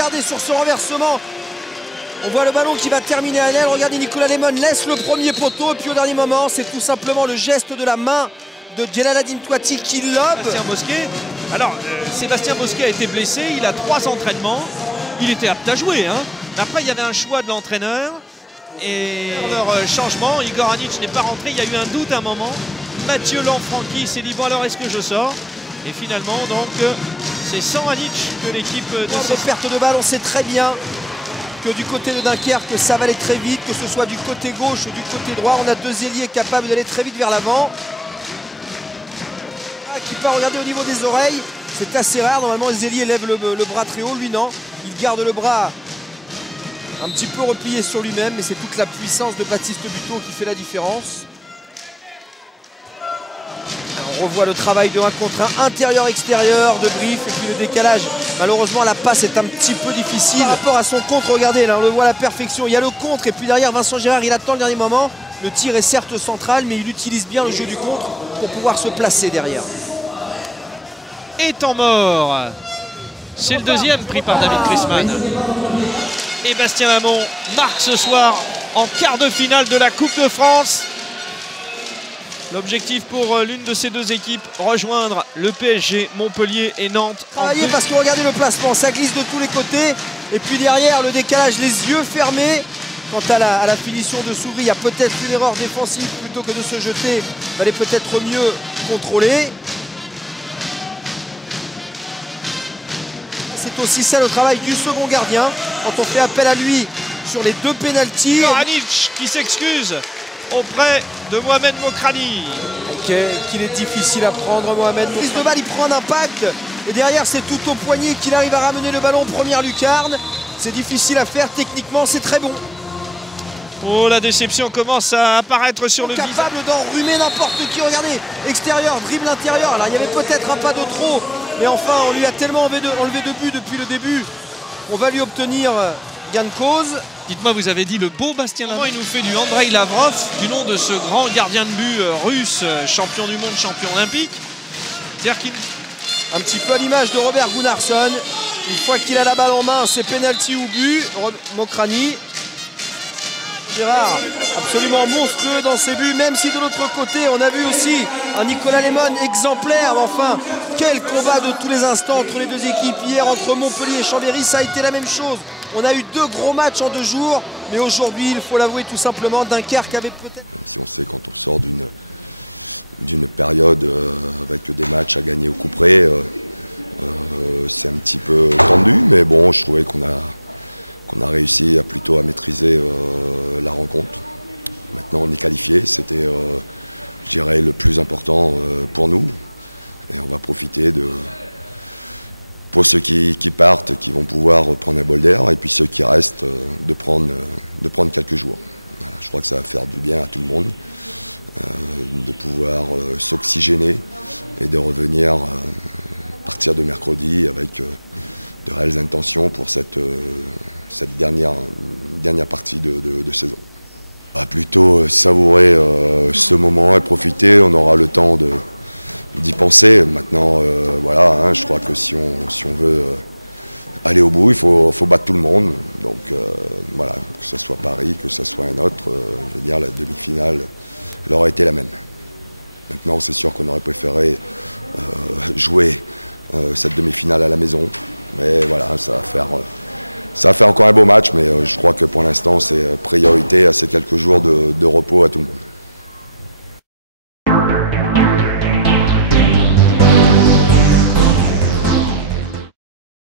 regardez sur ce renversement. On voit le ballon qui va terminer à l'aile. Regardez, Nicolas Lemon laisse le premier poteau. Puis au dernier moment, c'est tout simplement le geste de la main de Djelaladine Touati qui lobe. Sébastien Bosquet. Alors, Sébastien Bosquet a été blessé. Il a 3 entraînements. Il était apte à jouer. Hein. Après, il y avait un choix de l'entraîneur. Et leur changement, Igor Anić n'est pas rentré. Il y a eu un doute à un moment. Mathieu Lanfranchi s'est dit, bon alors, est-ce que je sors? Et finalement, donc, c'est sans Anić que l'équipe de cette perte de balle, on sait très bien que du côté de Dunkerque, ça va aller très vite, que ce soit du côté gauche ou du côté droit. On a 2 ailiers capables d'aller très vite vers l'avant. Qui part regarder au niveau des oreilles. C'est assez rare. Normalement, les ailiers lèvent le bras très haut. Lui, non. Il garde le bras un petit peu replié sur lui-même. Mais c'est toute la puissance de Baptiste Buteau qui fait la différence. On revoit le travail de 1 contre 1, intérieur-extérieur de Brief, et puis le décalage. Malheureusement, la passe est un petit peu difficile. Par rapport à son contre, regardez, là, on le voit à la perfection. Il y a le contre, et puis derrière, Vincent Gérard, il attend le dernier moment. Le tir est certes central, mais il utilise bien le jeu du contre pour pouvoir se placer derrière. Et temps mort. C'est le deuxième pris par David Chrisman. Et Bastien Lamont marque ce soir en quart de finale de la Coupe de France. L'objectif pour l'une de ces 2 équipes, rejoindre le PSG, Montpellier et Nantes. Parce que regardez le placement, ça glisse de tous les côtés. Et puis derrière, le décalage, les yeux fermés. Quant à la finition de Souvry, il y a peut-être une erreur défensive. Plutôt que de se jeter, il fallait peut-être mieux contrôler. C'est aussi ça le travail du second gardien. Quand on fait appel à lui sur les 2 pénaltys. Anić qui s'excuse auprès de Mohamed Mokrani. Qu'il est difficile à prendre, Mohamed. Prise de balle, il prend un impact. Et derrière, c'est tout au poignet qu'il arrive à ramener le ballon. Première lucarne. C'est difficile à faire. Techniquement, c'est très bon. Oh, la déception commence à apparaître sur le visage. Capable d'enrhumer n'importe qui. Regardez, extérieur, dribble intérieur. Alors, il y avait peut-être un pas de trop. Mais enfin, on lui a tellement enlevé de buts depuis le début. On va lui obtenir gain de cause. Dites-moi, vous avez dit le beau Bastien Lamont. Il nous fait du Andrei Lavrov, du nom de ce grand gardien de but russe, champion du monde, champion olympique. C'est-à-dire qu'il... Un petit peu à l'image de Robert Gunnarsson. Une fois qu'il a la balle en main, c'est penalty ou but. Mokrani. Gérard, absolument monstrueux dans ses buts, même si de l'autre côté, on a vu aussi un Nicolas Lemon exemplaire. Enfin, quel combat de tous les instants entre les 2 équipes. Hier, entre Montpellier et Chambéry, ça a été la même chose. On a eu 2 gros matchs en 2 jours, mais aujourd'hui, il faut l'avouer tout simplement, Dunkerque avait peut-être... Même si on sait quand on sort d'une période avec des matchs à gagner au coup près, c'est un petit peu tendu, mais bon, je trouvais qu'on a réussi plutôt à maîtriser la rencontre. Maintenant, on est qualifié, c'était, je dirais, le plus important pour nous, et on va profiter pour ceux qui partent, qui vont pouvoir prendre un bol d'air, et puis ceux qui restent, de prendre quelques jours. Voilà, je crois que ça va faire du bien à tout le monde, de pouvoir s'oxygéner et de revenir à partir de mercredi avec de réelles intentions pour cette dernière partie de saison. On va plutôt savourer ce moment et profiter, on aura le temps d'y penser. Maintenant, voilà, hein, je crois que si on veut aller au bout, il faut battre tout le monde. Donc voilà, que ce soit Paris, que ce soit un autre, je veux dire, la demi-finale, elle aurait été la même. Maintenant, c'est sûr qu'on aurait préféré jouer cette demi-finale à la maison. Mais voilà, ça va faire encore un beau match, mais je crois que pour l'instant, c'est priorité à ces quelques jours de repos à tout le monde.